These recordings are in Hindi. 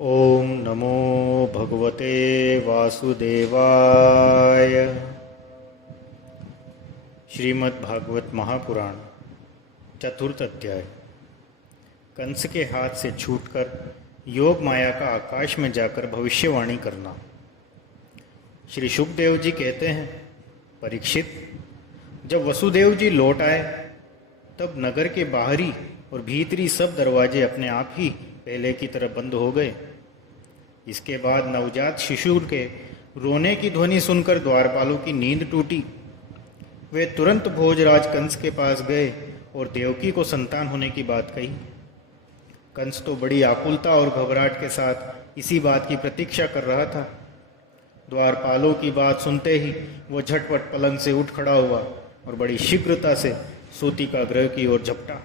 ओम नमो भगवते वासुदेवाय। श्रीमद् भागवत महापुराण चतुर्थ अध्याय। कंस के हाथ से छूटकर योग माया का आकाश में जाकर भविष्यवाणी करना। श्री शुकदेव जी कहते हैं, परीक्षित, जब वसुदेव जी लौट आए तब नगर के बाहरी और भीतरी सब दरवाजे अपने आप ही पहले की तरह बंद हो गए। इसके बाद नवजात शिशु के रोने की ध्वनि सुनकर द्वारपालों की नींद टूटी। वे तुरंत भोजराज कंस के पास गए और देवकी को संतान होने की बात कही। कंस तो बड़ी आकुलता और घबराहट के साथ इसी बात की प्रतीक्षा कर रहा था। द्वारपालों की बात सुनते ही वो झटपट पलंग से उठ खड़ा हुआ और बड़ी शीघ्रता से सूतिका गृह की ओर झपटा।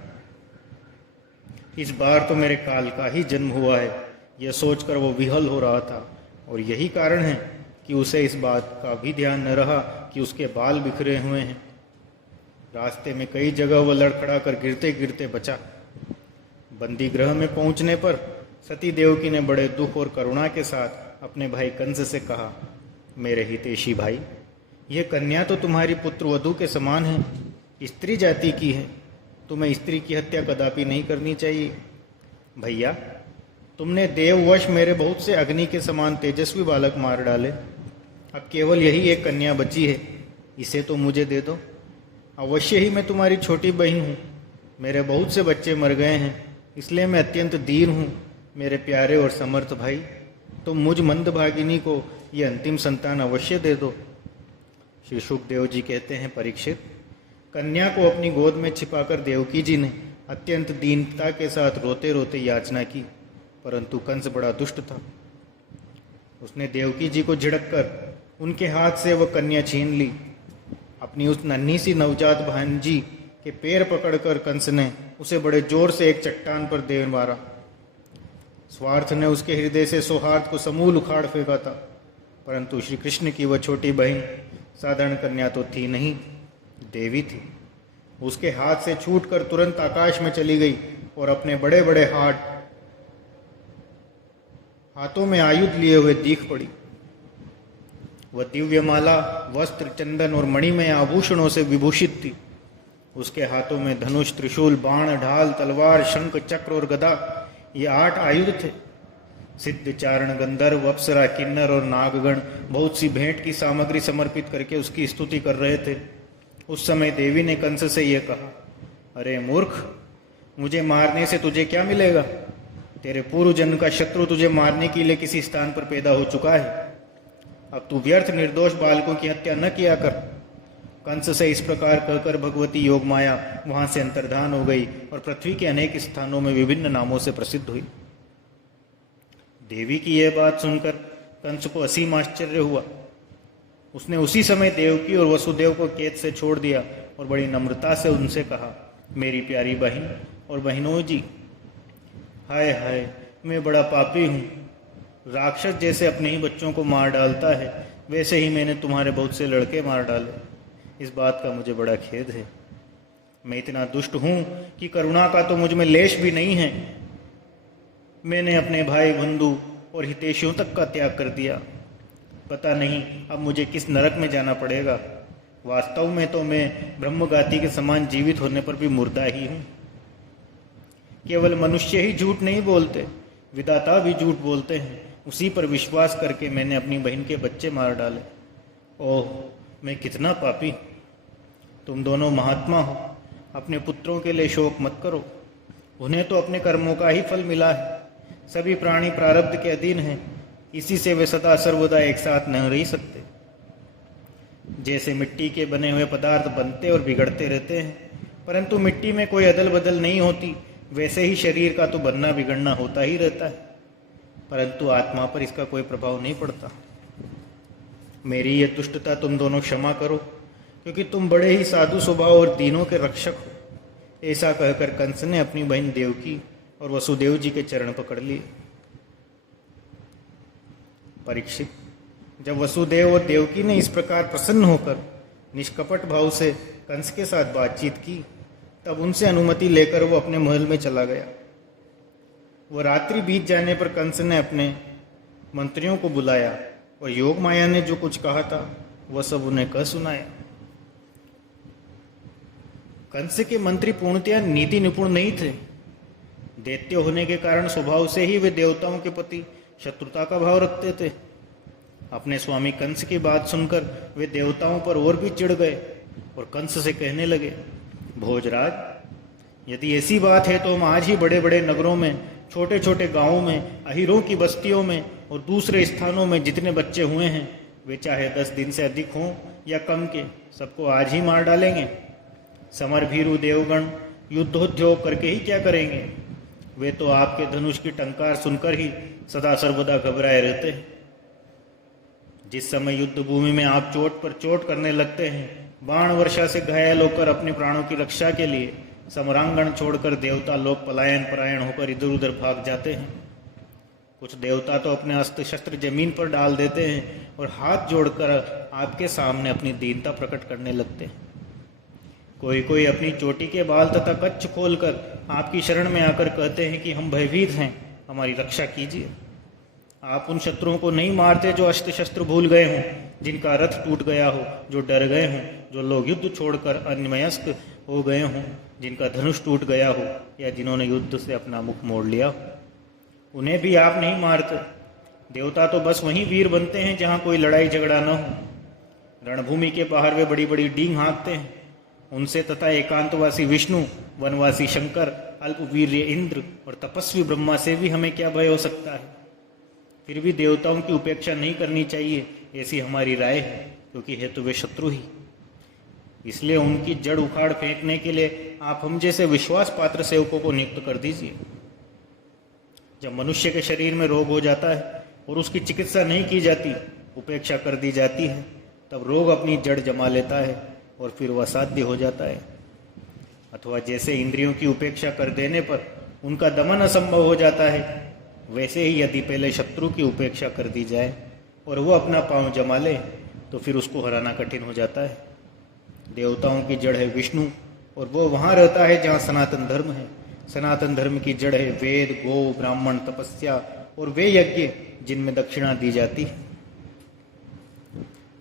इस बार तो मेरे काल का ही जन्म हुआ है, यह सोचकर वो विहल हो रहा था, और यही कारण है कि उसे इस बात का भी ध्यान न रहा कि उसके बाल बिखरे हुए हैं। रास्ते में कई जगह वह लड़खड़ा कर गिरते गिरते बचा। बंदी गृह में पहुंचने पर सती देवकी ने बड़े दुख और करुणा के साथ अपने भाई कंस से कहा, मेरे हितैषी भाई, यह कन्या तो तुम्हारी पुत्र वधू के समान है, स्त्री जाति की है, तुम्हें स्त्री की हत्या कदापि नहीं करनी चाहिए। भैया, तुमने देववश मेरे बहुत से अग्नि के समान तेजस्वी बालक मार डाले, अब केवल यही एक कन्या बची है, इसे तो मुझे दे दो। अवश्य ही मैं तुम्हारी छोटी बहन हूँ, मेरे बहुत से बच्चे मर गए हैं, इसलिए मैं अत्यंत दीन हूँ। मेरे प्यारे और समर्थ भाई, तुम मुझ मंदभागिनी को ये अंतिम संतान अवश्य दे दो। श्री शुकदेव जी कहते हैं, परीक्षित, कन्या को अपनी गोद में छिपाकर देवकी जी ने अत्यंत दीनता के साथ रोते रोते याचना की, परंतु कंस बड़ा दुष्ट था। उसने देवकी जी को झिड़ककर उनके हाथ से वह कन्या छीन ली। अपनी उस नन्ही सी नवजात भांजी के पैर पकड़कर कंस ने उसे बड़े जोर से एक चट्टान पर दे मारा। स्वार्थ ने उसके हृदय से सौहार्द को समूल उखाड़ फेंका था, परंतु श्री कृष्ण की वह छोटी बहन साधारण कन्या तो थी नहीं, देवी थी। उसके हाथ से छूटकर तुरंत आकाश में चली गई और अपने बड़े बड़े हाथों में आयुध लिए हुए दीख पड़ी। वह दिव्यमाला, वस्त्र, चंदन और मणिमय आभूषणों से विभूषित थी। उसके हाथों में धनुष, त्रिशूल, बाण, ढाल, तलवार, शंख, चक्र और गदा, ये 8 आयुध थे। सिद्ध, चारण, गंधर्व, अप्सरा, किन्नर और नागगण बहुत सी भेंट की सामग्री समर्पित करके उसकी स्तुति कर रहे थे। उस समय देवी ने कंस से यह कहा, अरे मूर्ख, मुझे मारने से तुझे क्या मिलेगा? तेरे पूर्व जन्म का शत्रु तुझे मारने के लिए किसी स्थान पर पैदा हो चुका है। अब तू व्यर्थ निर्दोष बालकों की हत्या न किया कर। कंस से इस प्रकार कहकर भगवती योगमाया वहां से अंतर्धान हो गई और पृथ्वी के अनेक स्थानों में विभिन्न नामों से प्रसिद्ध हुई। देवी की यह बात सुनकर कंस को असीम आश्चर्य हुआ। उसने उसी समय देवकी और वसुदेव को कैद से छोड़ दिया और बड़ी नम्रता से उनसे कहा, मेरी प्यारी बहन और बहनों जी, हाय हाय, मैं बड़ा पापी हूँ। राक्षस जैसे अपने ही बच्चों को मार डालता है, वैसे ही मैंने तुम्हारे बहुत से लड़के मार डाले। इस बात का मुझे बड़ा खेद है। मैं इतना दुष्ट हूँ कि करुणा का तो मुझ में लेश भी नहीं है। मैंने अपने भाई, बंधु और हितैषियों तक का त्याग कर दिया। पता नहीं अब मुझे किस नरक में जाना पड़ेगा। वास्तव में तो मैं ब्रह्मगाती के समान जीवित होने पर भी मुर्दा ही हूँ। केवल मनुष्य ही झूठ नहीं बोलते, विधाता भी झूठ बोलते हैं। उसी पर विश्वास करके मैंने अपनी बहन के बच्चे मार डाले। ओह, मैं कितना पापी। तुम दोनों महात्मा हो, अपने पुत्रों के लिए शोक मत करो। उन्हें तो अपने कर्मों का ही फल मिला है। सभी प्राणी प्रारब्ध के अधीन हैं, इसी से वे सदा सर्वदा एक साथ न रह सकते। जैसे मिट्टी के बने हुए पदार्थ बनते और बिगड़ते रहते हैं, परंतु मिट्टी में कोई अदल बदल नहीं होती, वैसे ही शरीर का तो बनना बिगड़ना होता ही रहता है, परंतु आत्मा पर इसका कोई प्रभाव नहीं पड़ता। मेरी ये दुष्टता तुम दोनों क्षमा करो, क्योंकि तुम बड़े ही साधु स्वभाव और दीनों के रक्षक हो। ऐसा कहकर कंस ने अपनी बहन देवकी और वसुदेव जी के चरण पकड़ लिए। परीक्षित, जब वसुदेव और देवकी ने इस प्रकार प्रसन्न होकर निष्कपट भाव से कंस के साथ बातचीत की, तब उनसे अनुमति लेकर वो अपने महल में चला गया। वह रात्रि बीत जाने पर कंस ने अपने मंत्रियों को बुलाया और योग माया ने जो कुछ कहा था वह सब उन्हें कह सुनाया। कंस के मंत्री पूर्णतया नीति निपुण नहीं थे। दैत्य होने के कारण स्वभाव से ही वे देवताओं के प्रति शत्रुता का भाव रखते थे। अपने स्वामी कंस की बात सुनकर वे देवताओं पर और भी चिढ़ गए और कंस से कहने लगे, भोजराज, यदि ऐसी बात है तो हम आज ही बड़े बड़े नगरों में, छोटे छोटे गांवों में, अहीरों की बस्तियों में और दूसरे स्थानों में जितने बच्चे हुए हैं वे चाहे 10 दिन से अधिक हों या कम के, सबको आज ही मार डालेंगे। समर भीरु देवगण युद्धोद्योग करके ही क्या करेंगे? वे तो आपके धनुष की टंकार सुनकर ही सदा सर्वदा घबराए रहते हैं। जिस समय युद्ध भूमि में आप चोट पर चोट करने लगते हैं, बाण वर्षा से घायल होकर अपने प्राणों की रक्षा के लिए समरांगण छोड़कर देवता लोग पलायन परायण होकर इधर उधर भाग जाते हैं। कुछ देवता तो अपने अस्त्र शस्त्र जमीन पर डाल देते हैं और हाथ जोड़कर आपके सामने अपनी दीनता प्रकट करने लगते हैं। कोई कोई अपनी चोटी के बाल तथा कच्छ खोलकर आपकी शरण में आकर कहते हैं कि हम भयभीत हैं, हमारी रक्षा कीजिए। आप उन शत्रुओं को नहीं मारते जो अस्त्र शस्त्र भूल गए हों, जिनका रथ टूट गया हो, जो डर गए हों, जो लोग युद्ध छोड़कर अन्यमनस्क हो गए हों, जिनका धनुष टूट गया हो या जिन्होंने युद्ध से अपना मुख मोड़ लिया हो, उन्हें भी आप नहीं मारते। देवता तो बस वहीं वीर बनते हैं जहाँ कोई लड़ाई झगड़ा न हो। रणभूमि के बाहर वे बड़ी बड़ी डींग हाँकते हैं। उनसे तथा एकांतवासी विष्णु, वनवासी शंकर, अल्पवीर्य इंद्र और तपस्वी ब्रह्मा से भी हमें क्या भय हो सकता है? फिर भी देवताओं की उपेक्षा नहीं करनी चाहिए, ऐसी हमारी राय है, क्योंकि है तो वे शत्रु ही। इसलिए उनकी जड़ उखाड़ फेंकने के लिए आप हम जैसे विश्वास पात्र सेवकों को नियुक्त कर दीजिए। जब मनुष्य के शरीर में रोग हो जाता है और उसकी चिकित्सा नहीं की जाती, उपेक्षा कर दी जाती है, तब रोग अपनी जड़ जमा लेता है और फिर वह असाध्य हो जाता है। अथवा जैसे इंद्रियों की उपेक्षा कर देने पर उनका दमन असंभव हो जाता है, वैसे ही यदि पहले शत्रु की उपेक्षा कर दी जाए और वह अपना पांव जमा ले तो फिर उसको हराना कठिन हो जाता है। देवताओं की जड़ है विष्णु और वो वहाँ रहता है जहाँ सनातन धर्म है। सनातन धर्म की जड़ है वेद, गो, ब्राह्मण, तपस्या और वे यज्ञ जिनमें दक्षिणा दी जाती है।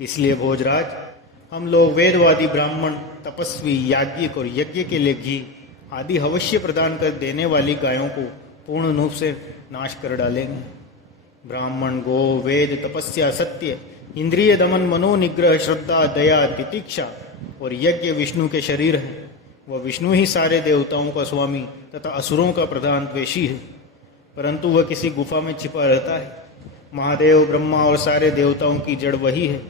इसलिए भोजराज, हम लोग वेदवादी ब्राह्मण, तपस्वी, याज्ञिक और यज्ञ के लिए घी आदि अवश्य प्रदान कर देने वाली गायों को पूर्ण रूप से नाश कर डालेंगे। ब्राह्मण, गो, वेद, तपस्या, सत्य, इंद्रिय दमन, मनोनिग्रह, श्रद्धा, दया, तितिक्षा और यज्ञ विष्णु के शरीर है। वह विष्णु ही सारे देवताओं का स्वामी तथा असुरों का प्रधान द्वेषी है, परंतु वह किसी गुफा में छिपा रहता है। महादेव, ब्रह्मा और सारे देवताओं की जड़ वही है।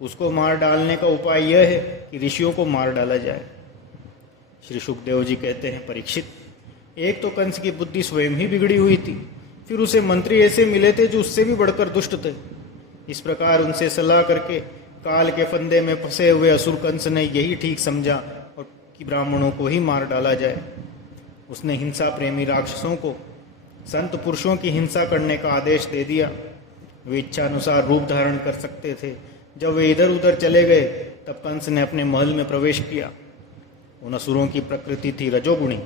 उसको मार डालने का उपाय यह है कि ऋषियों को मार डाला जाए। श्री सुखदेव जी कहते हैं, परीक्षित, एक तो कंस की बुद्धि स्वयं ही बिगड़ी हुई थी, फिर उसे मंत्री ऐसे मिले थे जो उससे भी बढ़कर दुष्ट थे। इस प्रकार उनसे सलाह करके काल के फंदे में फंसे हुए असुर कंस ने यही ठीक समझा और कि ब्राह्मणों को ही मार डाला जाए। उसने हिंसा प्रेमी राक्षसों को संत पुरुषों की हिंसा करने का आदेश दे दिया। वे इच्छा अनुसार रूप धारण कर सकते थे। जब वे इधर उधर चले गए तब कंस ने अपने महल में प्रवेश किया। उन असुरों की प्रकृति थी रजोगुणी।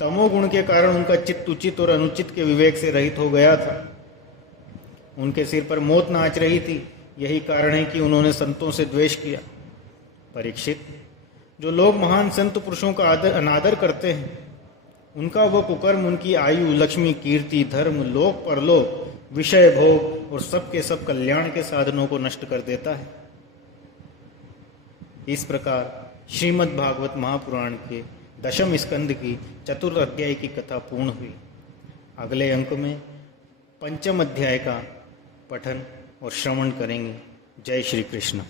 तमोगुण के कारण उनका चित्त उचित और अनुचित के विवेक से रहित हो गया था। उनके सिर पर मौत नाच रही थी। यही कारण है कि उन्होंने संतों से द्वेष किया। परीक्षित, जो लोग महान संत पुरुषों का अनादर करते हैं, उनका वह कुकर्म उनकी आयु, लक्ष्मी, कीर्ति, धर्म, लोक परलोक, विषय भोग और सबके सब कल्याण के साधनों को नष्ट कर देता है। इस प्रकार श्रीमद् भागवत महापुराण के 10वें स्कंद की चतुर्थ अध्याय की कथा पूर्ण हुई। अगले अंक में 5वें अध्याय का पठन और श्रवण करेंगे। जय श्री कृष्ण।